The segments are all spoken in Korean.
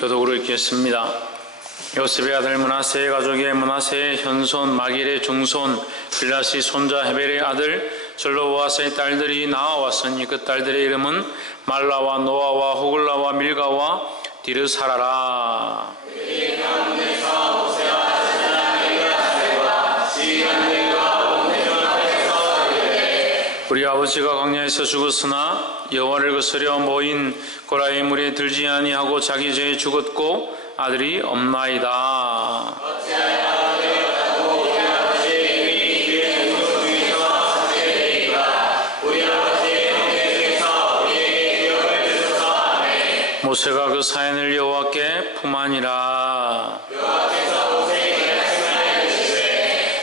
교독으로 읽겠습니다. 요셉의 아들 므낫세의 가족의 므낫세의 현손 마길의 증손 빌닷의 손자 헤벨의 아들 절로보앗의 딸들이 나아왔으니 그 딸들의 이름은 말라와 노아와 호글라와 밀가와 디르사라라. 우리 아버지가 광야에서 죽었으나 여호와를 거스려 모인 고라의 물에 들지 아니하고 자기 죄에 죽었고 아들이 없나이다. 모세가 그 사연을 여호와께 품하니라.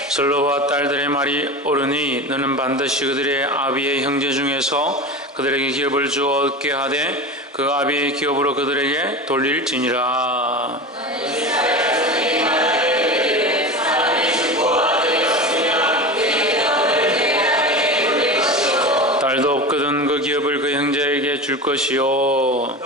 절로보앗 딸들의 말이 옳으니 너는 반드시 그들의 아비의 형제 중에서 그들에게 기업을 주어 얻게 하되 그 아비의 기업으로 그들에게 돌릴지니라. 딸도 없거든 그 기업을 그 형제에게 줄 것이요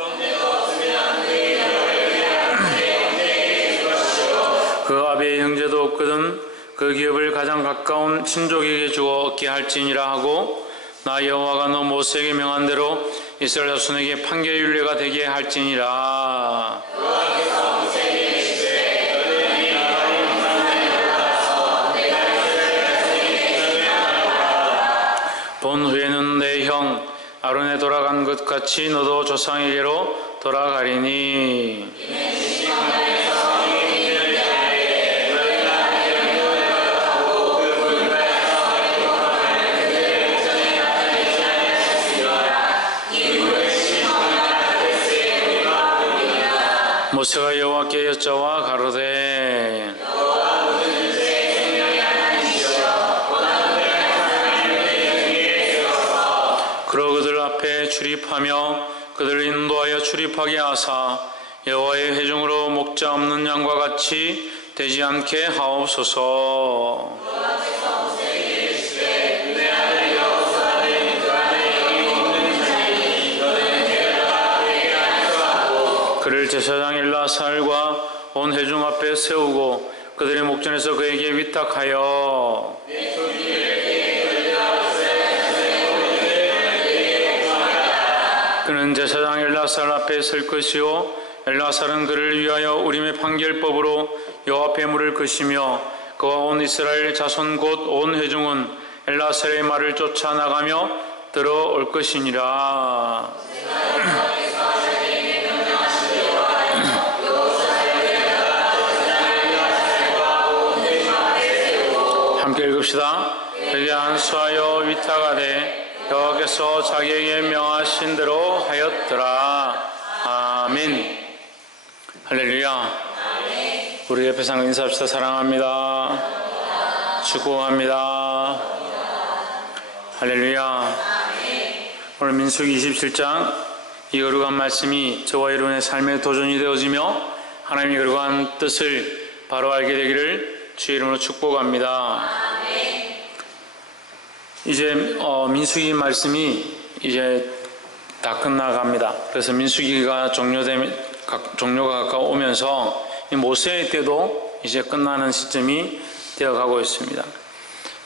그 아비의 형제도 없거든 그 기업을 가장 가까운 친족에게 주어 얻게 할지니라 하고 나 여호와가 너 모세에게 명한 대로 이스라엘 자손에게 판결윤례가 되게 할지니라. 본 후에는 내 형 아론에 돌아간 것 같이 너도 조상에게로 돌아가리니. 모세가 여호와께 여짜와 가로되 그러 그들 앞에 출입하며 그들을 인도하여 출입하게 하사 여호와의 회중으로 목자 없는 양과 같이 되지 않게 하옵소서. 그를 제사장 엘라살과 온 회중 앞에 세우고 그들의 목전에서 그에게 위탁하여 그는 제사장 엘라살 앞에 설 것이요 엘라살은 그를 위하여 우림의 판결법으로 여호와 앞에 물을 것이며 그와 온 이스라엘 자손 곧 온 회중은 엘라살의 말을 쫓아 나가며 들어올 것이니라. 함께 읽읍시다. 그에게 안수하여 위탁하되 여호와께서 자기에게 명하신 대로 하였더라. 아멘. 할렐루야. 우리 옆에 상 인사합시다. 사랑합니다. 축복합니다. 할렐루야. 오늘 민수기 27장 이 거룩한 말씀이 저와 여러분의 삶의 도전이 되어지며 하나님의 거룩한 뜻을 바로 알게 되기를 주의 이름으로 축복합니다. 이제 민수기 말씀이 이제 다 끝나갑니다. 그래서 민수기가 종료가 가까우면서 모세의 때도 이제 끝나는 시점이 되어가고 있습니다.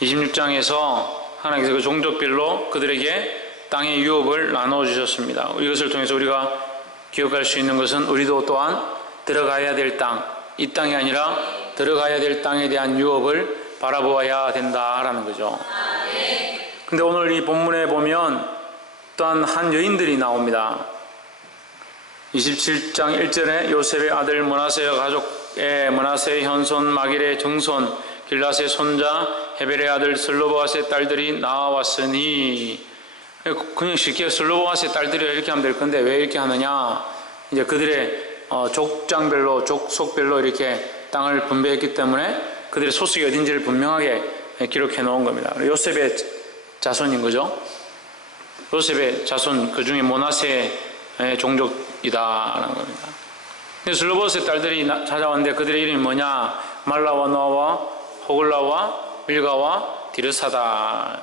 26장에서 하나님께서 그 종족별로 그들에게 땅의 유업을 나누어 주셨습니다. 이것을 통해서 우리가 기억할 수 있는 것은 우리도 또한 들어가야 될 땅, 이 땅이 아니라 들어가야 될 땅에 대한 유업을 바라보아야 된다라는 거죠. 근데 오늘 이 본문에 보면 또한 한 여인들이 나옵니다. 27장 1절에 요셉의 아들 므낫세의 가족의 므낫세의 현손 마길의 증손 길닷의 손자 헤벨의 아들 슬로보앗의 딸들이 나왔으니, 그냥 쉽게 슬로보앗의 딸들이 이렇게 하면 될 건데 왜 이렇게 하느냐, 이제 그들의 족장별로 족속별로 이렇게 땅을 분배했기 때문에 그들의 소속이 어딘지를 분명하게 기록해 놓은 겁니다. 요셉의 자손인 거죠. 요셉의 자손, 그 중에 므낫세의 종족이다라는 겁니다. 근데 슬로보앗의 딸들이 찾아왔는데 그들의 이름이 뭐냐? 말라와 노아와 호글라와 밀가와 디르사다.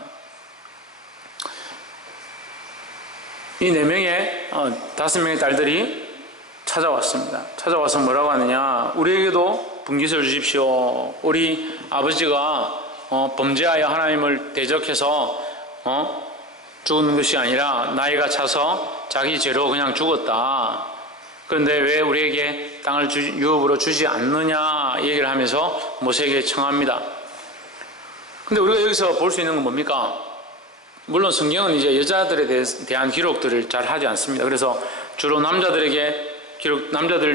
이 4명의 5명의 딸들이 찾아왔습니다. 찾아와서 뭐라고 하느냐, 우리에게도 분깃을 주십시오. 우리 아버지가 범죄하여 하나님을 대적해서 죽는 것이 아니라 나이가 차서 자기 죄로 그냥 죽었다. 그런데 왜 우리에게 땅을 유업으로 주지 않느냐 얘기를 하면서 모세에게 청합니다. 근데 우리가 여기서 볼 수 있는 건 뭡니까? 물론 성경은 이제 여자들에 대한 기록들을 잘 하지 않습니다. 그래서 주로 남자들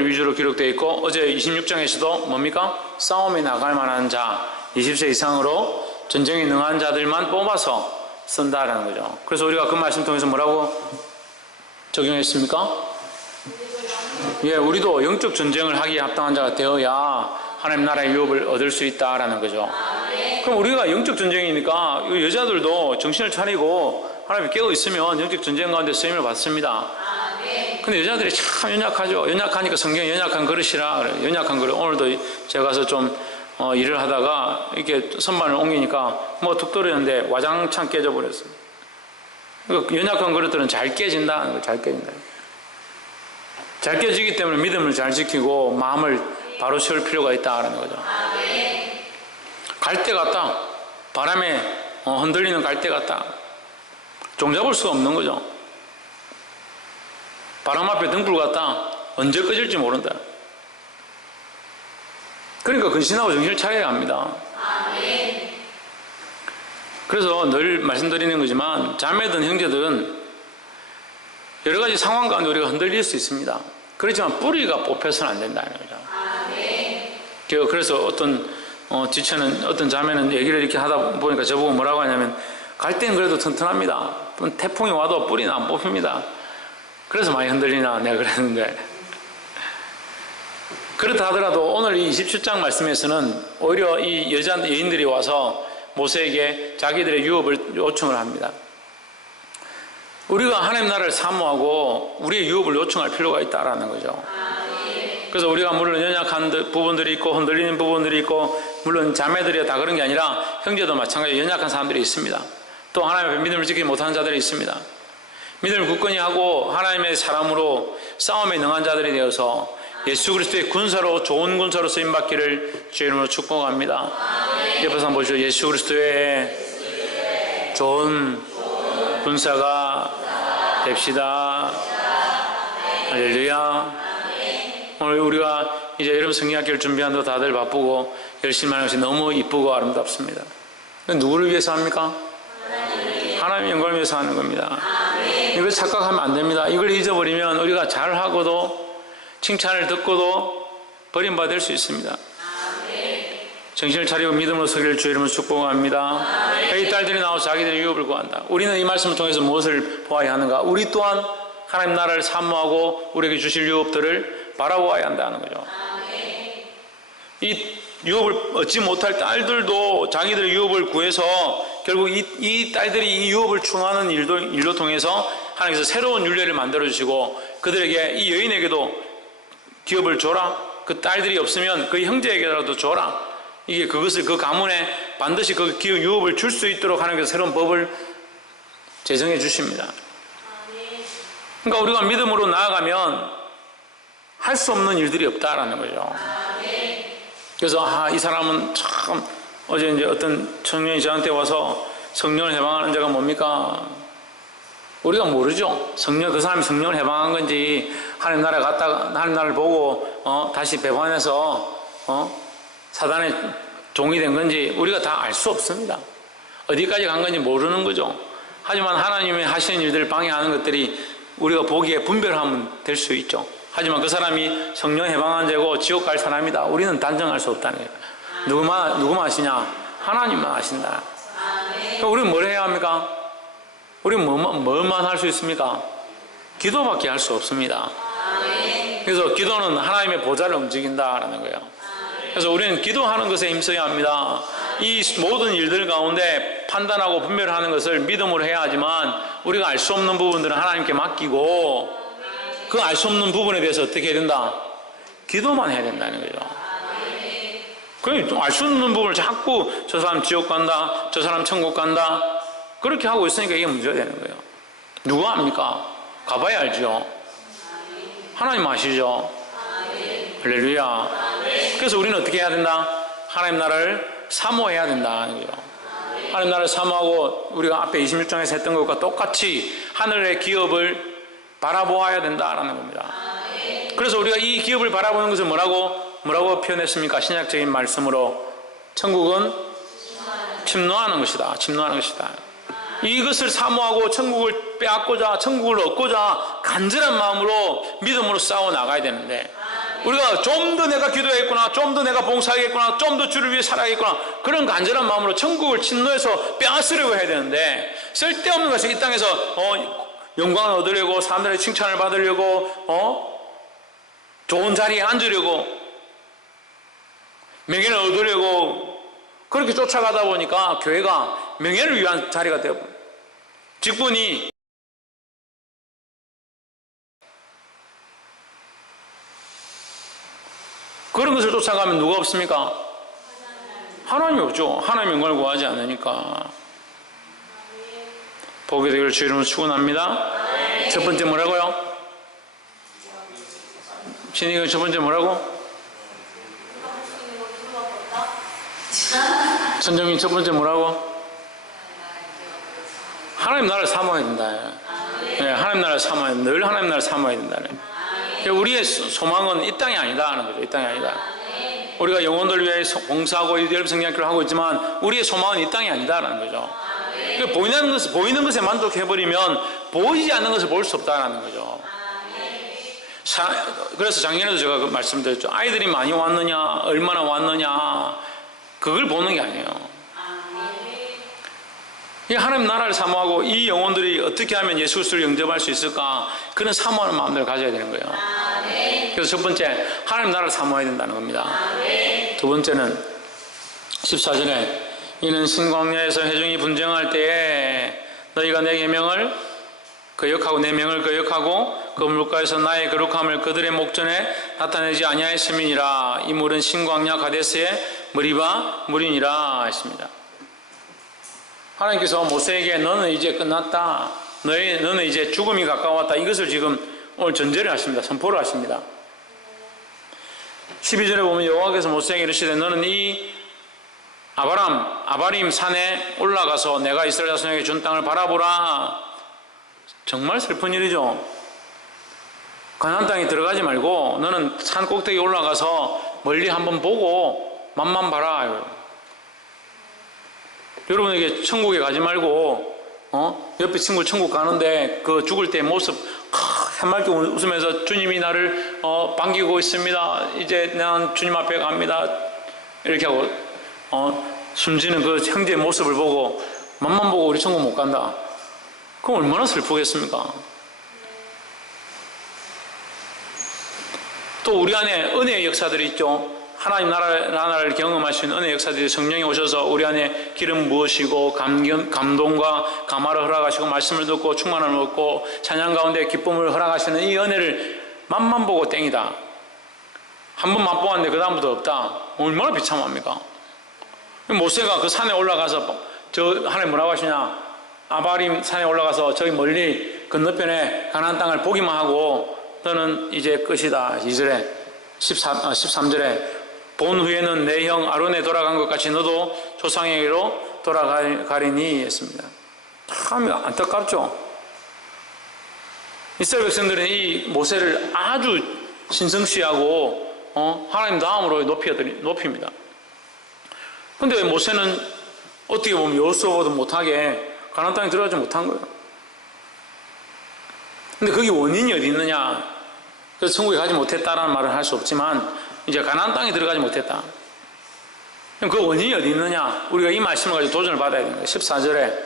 위주로 기록되어 있고, 어제 26장에서도 뭡니까? 싸움에 나갈 만한 자, 20세 이상으로 전쟁에 능한 자들만 뽑아서 쓴다라는 거죠. 그래서 우리가 그 말씀 통해서 뭐라고 적용했습니까? 예, 우리도 영적 전쟁을 하기에 합당한 자가 되어야 하나님 나라의 유업을 얻을 수 있다라는 거죠. 그럼 우리가 영적 전쟁이니까 여자들도 정신을 차리고 하나님이 깨어 있으면 영적 전쟁 가운데 쓰임을 받습니다. 근데 여자들이 참 연약하죠. 연약하니까 성경 연약한 그릇이라 그래요. 연약한 그릇. 오늘도 제가 가서 좀 일을 하다가 이렇게 선반을 옮기니까 뭐 툭 떨어졌는데 와장창 깨져버렸어요. 그러니까 연약한 그릇들은 잘 깨진다는 거예요. 잘 깨진다. 잘 깨지기 때문에 믿음을 잘 지키고 마음을 바로 세울 필요가 있다는 거죠. 갈대 같다. 바람에 흔들리는 갈대 같다. 종잡을 수가 없는 거죠. 바람 앞에 등불 같다. 언제 꺼질지 모른다. 그러니까 근신하고 정신을 차려야 합니다. 그래서 늘 말씀드리는 거지만 자매든 형제든 여러 가지 상황 가운데 우리가 흔들릴 수 있습니다. 그렇지만 뿌리가 뽑혀서는 안 된다는 거죠. 그래서 어떤 지체는, 어떤 자매는 얘기를 이렇게 하다 보니까 저보고 뭐라고 하냐면, 갈 때는 그래도 튼튼합니다. 태풍이 와도 뿌리는 안 뽑힙니다. 그래서 많이 흔들리나 내가 그랬는데, 그렇다 하더라도 오늘 이 27장 말씀에서는 오히려 이 여인들이 와서 모세에게 자기들의 유업을 요청을 합니다. 우리가 하나님 나라를 사모하고 우리의 유업을 요청할 필요가 있다라는 거죠. 그래서 우리가 물론 연약한 부분들이 있고 흔들리는 부분들이 있고, 물론 자매들이 다 그런 게 아니라 형제도 마찬가지로 연약한 사람들이 있습니다. 또 하나님 앞에 믿음을 지키지 못하는 자들이 있습니다. 믿음을 굳건히 하고 하나님의 사람으로 싸움에 능한 자들이 되어서 예수 그리스도의 군사로, 좋은 군사로 쓰임받기를 주의 이름으로 축복합니다. 옆에서 한번 보시죠. 예수 그리스도의 좋은 군사가 됩시다. 할렐루야. 오늘 우리가 이제 여름 성경학교를 준비한다고 다들 바쁘고 열심히 하는 것이 너무 이쁘고 아름답습니다. 누구를 위해서 합니까? 하나님의 영광을 위해서 하는 겁니다. 이걸 착각하면 안 됩니다. 이걸 잊어버리면 우리가 잘하고도 칭찬을 듣고도 버림받을 수 있습니다. 정신을 차리고 믿음으로 서기를 주의 이름으로 축복합니다. 이 딸들이 나와서 자기들의 유업을 구한다. 우리는 이 말씀을 통해서 무엇을 보아야 하는가? 우리 또한 하나님 나라를 사모하고 우리에게 주실 유업들을 바라보아야 한다는 거죠. 이 유업을 얻지 못할 딸들도 자기들의 유업을 구해서 결국 이 딸들이 이 유업을 충하는 일로 통해서 하나님께서 새로운 율례를 만들어주시고 그들에게, 이 여인에게도 기업을 줘라. 그 딸들이 없으면 그 형제에게라도 줘라. 이게 그것을 그 가문에 반드시 그 기업 유업을 줄 수 있도록 하나님께서 새로운 법을 제정해 주십니다. 그러니까 우리가 믿음으로 나아가면 할 수 없는 일들이 없다라는 거죠. 그래서 이 사람은 참, 어제 이제 어떤 청년이 저한테 와서 성령을 해방하는 자가 뭡니까? 우리가 모르죠. 그 사람이 성령을 해방한 건지 하나님 나라에 갔다가 하나님 나라를 보고 다시 배반해서 사단의 종이 된 건지 우리가 다 알 수 없습니다. 어디까지 간 건지 모르는 거죠. 하지만 하나님의 하시는 일들을 방해하는 것들이 우리가 보기에 분별하면 될 수 있죠. 하지만 그 사람이 성령 해방한 자고 지옥 갈 사람이다. 우리는 단정할 수 없다는 거예요. 누구만 아시냐? 하나님만 아신다. 그러니까 우리는 뭘 해야 합니까? 우리는 뭐만 할 수 있습니까? 기도밖에 할 수 없습니다. 그래서 기도는 하나님의 보좌를 움직인다라는 거예요. 그래서 우리는 기도하는 것에 힘써야 합니다. 이 모든 일들 가운데 판단하고 분별하는 것을 믿음으로 해야 하지만 우리가 알 수 없는 부분들은 하나님께 맡기고 그 알 수 없는 부분에 대해서 어떻게 해야 된다? 기도만 해야 된다는 거죠. 알 수 없는 부분을 자꾸 저 사람 지옥 간다, 저 사람 천국 간다 그렇게 하고 있으니까 이게 문제가 되는 거예요. 누가 압니까? 가봐야 알죠. 하나님 아시죠? 할렐루야. 그래서 우리는 어떻게 해야 된다? 하나님 나라를 사모해야 된다는 거죠. 하나님 나라를 사모하고 우리가 앞에 26장에서 했던 것과 똑같이 하늘의 기업을 바라보아야 된다라는 겁니다. 그래서 우리가 이 기업을 바라보는 것을 뭐라고 표현했습니까? 신약적인 말씀으로 천국은 침노하는 것이다. 침노하는 것이다. 이것을 사모하고 천국을 빼앗고자, 천국을 얻고자 간절한 마음으로 믿음으로 싸워 나가야 되는데, 우리가 좀 더 내가 기도했구나, 좀 더 내가 봉사하겠구나, 좀 더 주를 위해 살아야겠구나, 그런 간절한 마음으로 천국을 침노해서 빼앗으려고 해야 되는데, 쓸데없는 것을 이 땅에서 영광을 얻으려고, 사람들의 칭찬을 받으려고, 좋은 자리에 앉으려고, 명예를 얻으려고 그렇게 쫓아가다 보니까 교회가 명예를 위한 자리가 되고, 직분이 그런 것을 쫓아가면 누가 없습니까? 하나님이 없죠. 하나님의 영광을 구하지 않으니까. 복이 되기를 주 이름으로 축원합니다. 첫 번째 뭐라고요? 신이가 첫 번째 뭐라고? 천정민 첫 번째 뭐라고? 하나님 나라를 사모해야 된다. 네, 하나님 나라를 사모해야 된다. 늘 하나님 나라를 사모해야 된다. 우리의 소망은 이 땅이 아니다 하는 거죠. 이 땅이 아니다. 우리가 영혼들 위해 봉사하고 여러분 성장기를 하고 있지만 우리의 소망은 이 땅이 아니다라는 거죠. 보이는 것에 만족해버리면 보이지 않는 것을 볼 수 없다라는 거죠. 그래서 작년에도 제가 말씀드렸죠. 아이들이 많이 왔느냐, 얼마나 왔느냐, 그걸 보는 게 아니에요. 이 하나님 나라를 사모하고 이 영혼들이 어떻게 하면 예수 그리스도를 영접할 수 있을까, 그런 사모하는 마음들을 가져야 되는 거예요. 그래서 첫 번째, 하나님 나라를 사모해야 된다는 겁니다. 두 번째는 14절에 이는 신광야에서 회중이 분쟁할 때에 너희가 내 계명을 거역하고 내 명을 거역하고 그 물가에서 나의 거룩함을 그들의 목전에 나타내지 아니하였음이니라. 이 물은 신광야 가데스의 머리바 물이니라 했습니다. 하나님께서 모세에게 너는 이제 끝났다, 너는 이제 죽음이 가까웠다, 이것을 지금 오늘 전제를 하십니다. 선포를 하십니다. 12절에 보면 여호와께서 모세에게 이르시되 너는 이 아바림 산에 올라가서 내가 이스라엘 자손에게 준 땅을 바라보라. 정말 슬픈 일이죠. 가나안 땅에 들어가지 말고 너는 산 꼭대기에 올라가서 멀리 한번 보고 맛만 봐라. 여러분에게 천국에 가지 말고 옆에 친구 천국 가는데 그 죽을 때 모습 해맑게 웃으면서 주님이 나를 반기고 있습니다, 이제 난 주님 앞에 갑니다, 이렇게 하고 숨지는 그 형제의 모습을 보고 맛만 보고 우리 천국 못 간다. 그럼 얼마나 슬프겠습니까? 또 우리 안에 은혜의 역사들이 있죠. 하나님 나라를 경험할 수 있는 은혜의 역사들이, 성령이 오셔서 우리 안에 기름 부으시고 감동과 감화를 허락하시고 말씀을 듣고 충만함을 얻고 찬양 가운데 기쁨을 허락하시는 이 은혜를 맛만 보고 땡이다, 한 번 맛보았는데 그 다음부터 없다, 얼마나 비참합니까? 모세가 그 산에 올라가서 하나님 뭐라고 하시냐, 아바림 산에 올라가서 저기 멀리 건너편에 가나안 땅을 보기만 하고 너는 이제 끝이다. 2절에 13절에 본 후에는 내 형 아론에 돌아간 것 같이 너도 조상에게로 돌아가리니 했습니다. 참 안타깝죠. 이스라엘 백성들은 이 모세를 아주 신성시하고 하나님 다음으로 높입니다. 근데 왜 모세는 어떻게 보면 여호수아보다 못하게 가나안 땅에 들어가지 못한 거예요. 근데 거기 원인이 어디 있느냐, 그래서 천국에 가지 못했다라는 말을 할 수 없지만 이제 가나안 땅에 들어가지 못했다. 그럼 그 원인이 어디 있느냐, 우리가 이 말씀을 가지고 도전을 받아야 됩니다. 14절에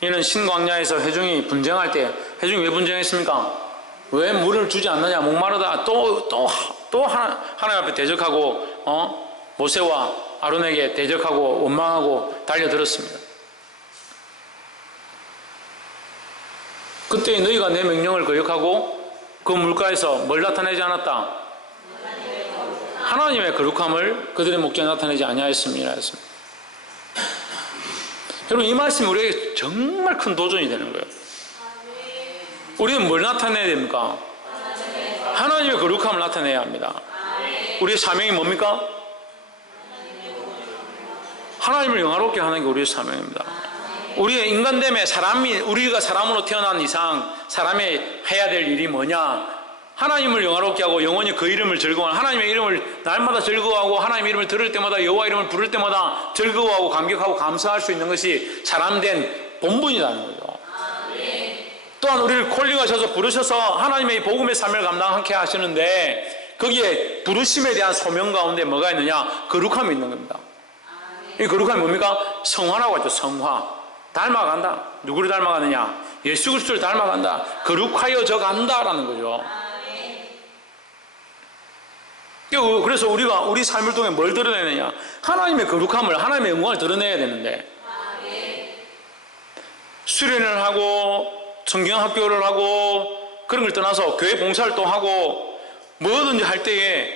이는 신광야에서 회중이 분쟁할 때, 회중이 왜 분쟁했습니까? 왜 물을 주지 않느냐, 목마르다, 또 하나님 앞에 대적하고 모세와 아론에게 대적하고 원망하고 달려들었습니다. 그때 너희가 내 명령을 거역하고 그 물가에서 뭘 나타내지 않았다? 하나님의 거룩함을 그들의 목전에 나타내지 아니하였습니다. 여러분, 이 말씀이 우리에게 정말 큰 도전이 되는 거예요. 우리는 뭘 나타내야 됩니까? 하나님의 거룩함을 나타내야 합니다. 우리의 사명이 뭡니까? 하나님을 영화롭게 하는 게 우리의 사명입니다. 우리의 인간됨에 우리가 사람으로 태어난 이상 사람의 해야 될 일이 뭐냐? 하나님을 영화롭게 하고 영원히 그 이름을 즐거워하는, 하나님의 이름을 날마다 즐거워하고 하나님의 이름을 들을 때마다, 여호와 이름을 부를 때마다 즐거워하고 감격하고 감사할 수 있는 것이 사람된 본분이라는 거죠. 또한 우리를 콜링하셔서 부르셔서 하나님의 복음의 삶을 감당하게 하시는데 거기에 부르심에 대한 소명 가운데 뭐가 있느냐? 거룩함이 있는 겁니다. 이 거룩함이 뭡니까? 성화라고 하죠. 성화. 닮아간다. 누구를 닮아가느냐? 예수 그리스도를 닮아간다. 거룩하여져 간다라는 거죠. 그래서 우리가 우리 삶을 통해 뭘 드러내느냐? 하나님의 거룩함을, 하나님의 영광을 드러내야 되는데 수련을 하고 성경학교를 하고 그런 걸 떠나서 교회 봉사활동하고 뭐든지 할 때에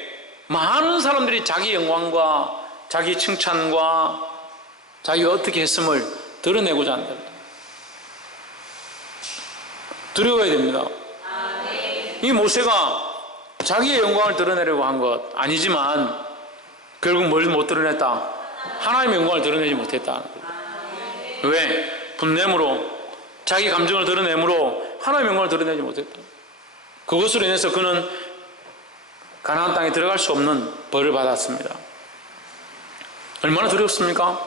많은 사람들이 자기 영광과 자기 칭찬과 자기가 어떻게 했음을 드러내고자 한다. 두려워야 됩니다. 이 모세가 자기의 영광을 드러내려고 한 것 아니지만 결국 뭘 못 드러냈다? 하나님의 영광을 드러내지 못했다. 왜? 분냄으로 자기 감정을 드러내므로 하나님의 영광을 드러내지 못했다. 그것으로 인해서 그는 가나안 땅에 들어갈 수 없는 벌을 받았습니다. 얼마나 두렵습니까?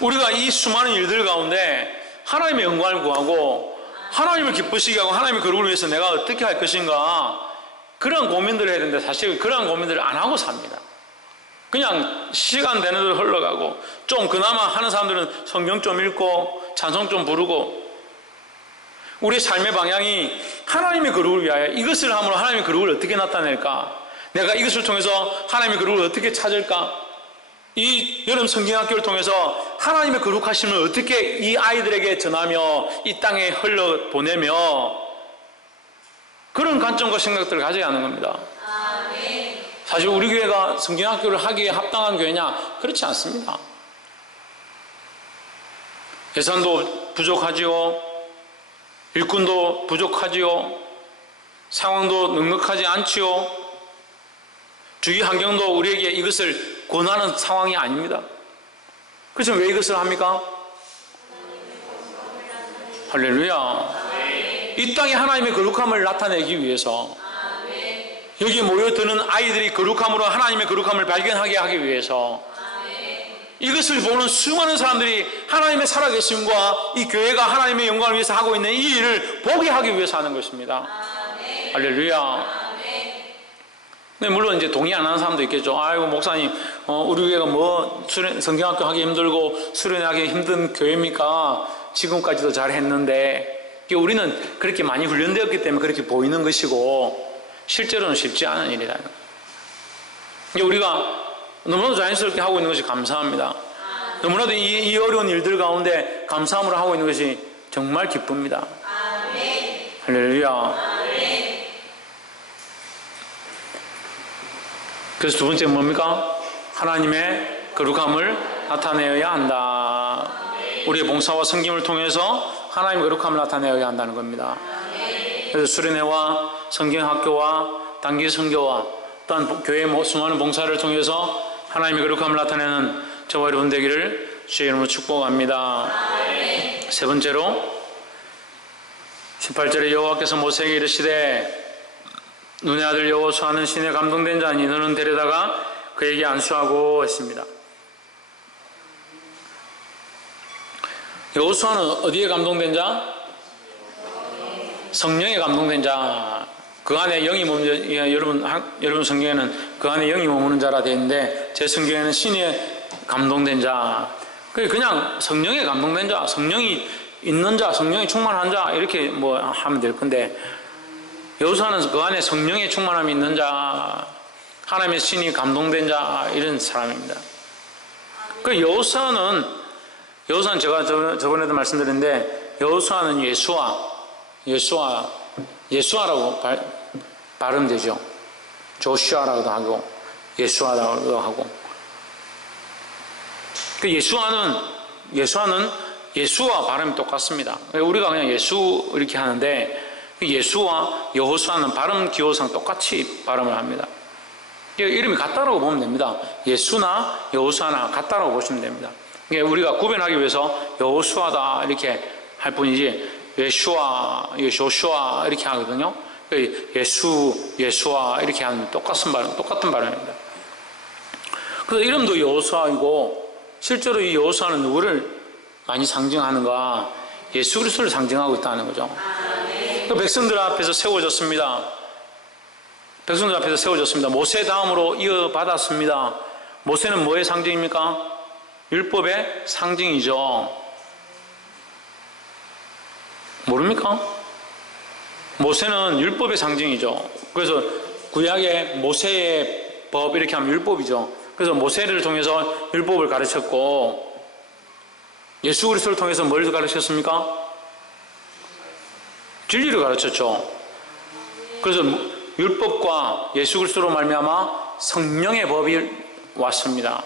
우리가 이 수많은 일들 가운데 하나님의 영광을 구하고 하나님을 기쁘시게 하고 하나님의 거룩을 위해서 내가 어떻게 할 것인가, 그런 고민들을 해야 되는데 사실 그런 고민들을 안 하고 삽니다. 그냥 시간 되는 대로 흘러가고, 좀 그나마 하는 사람들은 성경 좀 읽고 찬송 좀 부르고, 우리의 삶의 방향이 하나님의 거룩을 위하여 이것을 함으로 하나님의 거룩을 어떻게 나타낼까, 내가 이것을 통해서 하나님의 거룩을 어떻게 찾을까, 이 여름 성경학교를 통해서 하나님의 거룩하심을 어떻게 이 아이들에게 전하며 이 땅에 흘려보내며, 그런 관점과 생각들을 가져야 하는 겁니다. 사실 우리 교회가 성경학교를 하기에 합당한 교회냐? 그렇지 않습니다. 예산도 부족하지요, 일꾼도 부족하지요, 상황도 넉넉하지 않지요, 주위 환경도 우리에게 이것을 권하는 상황이 아닙니다. 그래서 왜 이것을 합니까? 할렐루야. 이 땅에 하나님의 거룩함을 나타내기 위해서, 여기에 모여드는 아이들이 거룩함으로 하나님의 거룩함을 발견하게 하기 위해서, 이것을 보는 수많은 사람들이 하나님의 살아계심과 이 교회가 하나님의 영광을 위해서 하고 있는 이 일을 보게 하기 위해서 하는 것입니다. 할렐루야. 네, 물론 이제 동의 안 하는 사람도 있겠죠. 아이고 목사님, 우리 교회가 뭐 성경학교 하기 힘들고 수련하기 힘든 교회입니까? 지금까지도 잘했는데. 우리는 그렇게 많이 훈련되었기 때문에 그렇게 보이는 것이고 실제로는 쉽지 않은 일이다. 우리가 너무나도 자연스럽게 하고 있는 것이 감사합니다. 너무나도 이 어려운 일들 가운데 감사함으로 하고 있는 것이 정말 기쁩니다. 할렐루야. 그래서 두 번째 뭡니까? 하나님의 거룩함을 나타내어야 한다. 우리의 봉사와 섬김을 통해서 하나님의 거룩함을 나타내어야 한다는 겁니다. 그래서 수련회와 성경학교와 단기 선교와 또한 교회의 수많은 봉사를 통해서 하나님의 거룩함을 나타내는 저와 여러분 되기를 주의 이름으로 축복합니다. 세 번째로 18절에 여호와께서 모세에게 이르시되 눈의 아들 여호수아는 신에 감동된 자니 너는 데려다가 그에게 안수하고 했습니다. 여호수아는 어디에 감동된 자? 성령에 감동된 자. 그 안에 영이 머무는, 여러분 성경에는 그 안에 영이 머무는 자라 되어 있는데 제 성경에는 신에 감동된 자. 그냥 성령에 감동된 자, 성령이 있는 자, 성령이 충만한 자 이렇게 뭐 하면 될 건데, 여호수아는 그 안에 성령의 충만함이 있는 자, 하나님의 신이 감동된 자, 이런 사람입니다. 그 여호수아는 제가 저번에도 말씀드렸는데 여호수아는 예수아라고 발음되죠. 조슈아라고도 하고 예수아라고도 하고. 그 예수아는 예수와 발음이 똑같습니다. 우리가 그냥 예수 이렇게 하는데 예수와 여호수아는 발음 기호상 똑같이 발음을 합니다. 이름이 같다라고 보면 됩니다. 예수나 여호수아나 같다라고 보시면 됩니다. 우리가 구별하기 위해서 여호수아다 이렇게 할 뿐이지 예슈아, 요쇼슈아 이렇게 하거든요. 예수, 예수아 이렇게 하는 똑같은 발음입니다. 그래서 이름도 여호수아이고 실제로 이 여호수아는 누구를 많이 상징하는가? 예수 그리스도를 상징하고 있다는 거죠. 백성들 앞에서 세워졌습니다. 백성들 앞에서 세워졌습니다. 모세 다음으로 이어받았습니다. 모세는 뭐의 상징입니까? 율법의 상징이죠. 모릅니까? 모세는 율법의 상징이죠. 그래서 구약의 모세의 법 이렇게 하면 율법이죠. 그래서 모세를 통해서 율법을 가르쳤고 예수 그리스도를 통해서 뭘 가르쳤습니까? 진리를 가르쳤죠. 그래서 율법과 예수 그리스도로 말미암아 성령의 법이 왔습니다.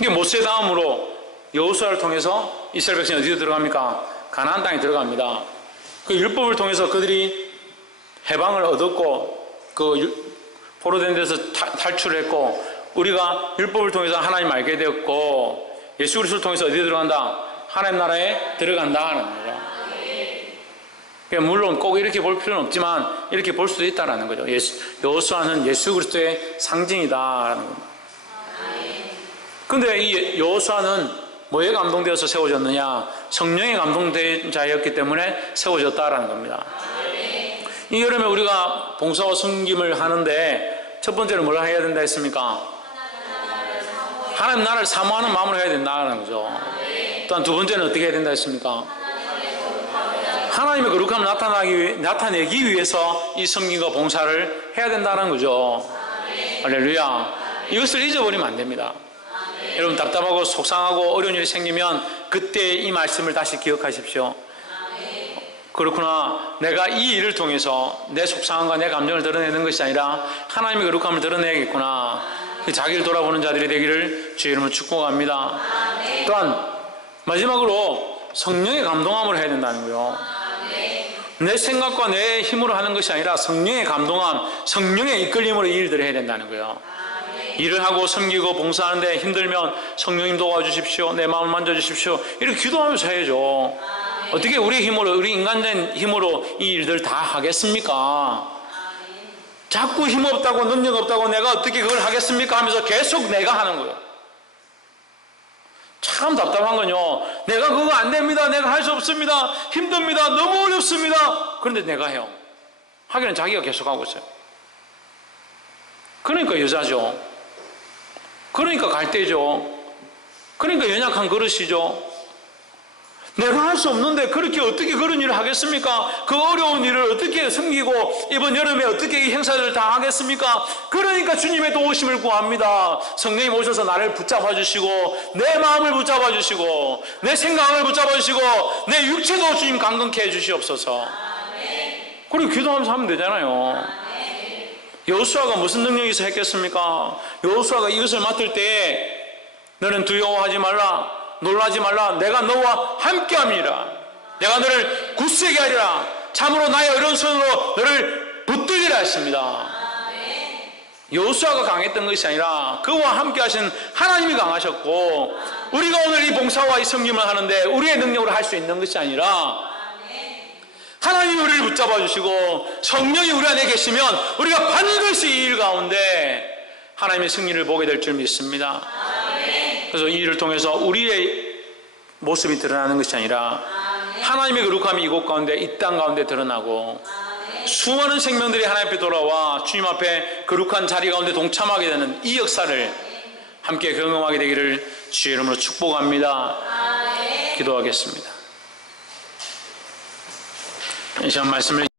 이게 모세 다음으로 여호수아를 통해서 이스라엘 백성이 어디에 들어갑니까? 가나안 땅에 들어갑니다. 그 율법을 통해서 그들이 해방을 얻었고 그 포로된 데서 탈출을 했고 우리가 율법을 통해서 하나님 알게 되었고 예수 그리스도를 통해서 어디에 들어간다? 하나님 나라에 들어간다 하는 거죠. 물론 꼭 이렇게 볼 필요는 없지만 이렇게 볼 수도 있다는 거죠. 여호수아는 예수 그리스도의 상징이다라는 겁니다. 그런데 이 여호수아는 뭐에 감동되어서 세워졌느냐? 성령에 감동된 자였기 때문에 세워졌다라는 겁니다. 이 여름에 우리가 봉사와 섬김을 하는데 첫 번째로 뭘 해야 된다 했습니까? 하나님 나라를 사모하는 마음으로 해야 된다는 거죠. 또한 두 번째는 어떻게 해야 된다 했습니까? 하나님의 거룩함을 나타내기 위해서 이 섬김과 봉사를 해야 된다는 거죠. 할렐루야. 이것을 잊어버리면 안 됩니다. 여러분 답답하고 속상하고 어려운 일이 생기면 그때 이 말씀을 다시 기억하십시오. 그렇구나. 내가 이 일을 통해서 내 속상함과 내 감정을 드러내는 것이 아니라 하나님의 거룩함을 드러내야겠구나. 자기를 돌아보는 자들이 되기를 주의 이름으로 축복합니다. 또한 마지막으로 성령의 감동함을 해야 된다는 거예요. 내 생각과 내 힘으로 하는 것이 아니라 성령의 감동함, 성령의 이끌림으로 이 일들을 해야 된다는 거예요. 일을 하고 섬기고 봉사하는데 힘들면 성령님 도와주십시오. 내 마음을 만져주십시오. 이렇게 기도하면서 해야죠. 어떻게 우리의 힘으로, 우리 인간된 힘으로 이 일들을 다 하겠습니까? 자꾸 힘없다고 능력 없다고 내가 어떻게 그걸 하겠습니까? 하면서 계속 내가 하는 거예요. 참 답답한 건요. 내가 그거 안 됩니다. 내가 할 수 없습니다. 힘듭니다. 너무 어렵습니다. 그런데 내가 해요. 하기는 자기가 계속 하고 있어요. 그러니까 여자죠. 그러니까 갈대죠. 그러니까 연약한 그릇이죠. 내가 할 수 없는데 그렇게 어떻게 그런 일을 하겠습니까? 그 어려운 일을 어떻게 섬기고 이번 여름에 어떻게 이 행사들을 다 하겠습니까? 그러니까 주님의 도우심을 구합니다. 성령님 오셔서 나를 붙잡아 주시고 내 마음을 붙잡아 주시고 내 생각을 붙잡아 주시고 내 육체도 주님 강건케 해 주시옵소서. 그리고 기도하면서 하면 되잖아요. 여호수아가 무슨 능력이 있어 했겠습니까? 여호수아가 이것을 맡을 때 너는 두려워하지 말라, 놀라지 말라, 내가 너와 함께함이라. 내가 너를 굳세게 하리라. 참으로 나의 오른손으로 너를 붙들리라 했습니다. 여호수아가 강했던 것이 아니라 그와 함께 하신 하나님이 강하셨고 우리가 오늘 이 봉사와 이 섬김을 하는데 우리의 능력으로 할 수 있는 것이 아니라 하나님이 우리를 붙잡아 주시고 성령이 우리 안에 계시면 우리가 반드시 이 일 가운데 하나님의 승리를 보게 될 줄 믿습니다. 그래서 이 일을 통해서 우리의 모습이 드러나는 것이 아니라 하나님의 거룩함이 이곳 가운데 이 땅 가운데 드러나고 수많은 생명들이 하나님 앞에 돌아와 주님 앞에 거룩한 자리 가운데 동참하게 되는 이 역사를 함께 경험하게 되기를 주의 이름으로 축복합니다. 기도하겠습니다. 이 시간 말씀을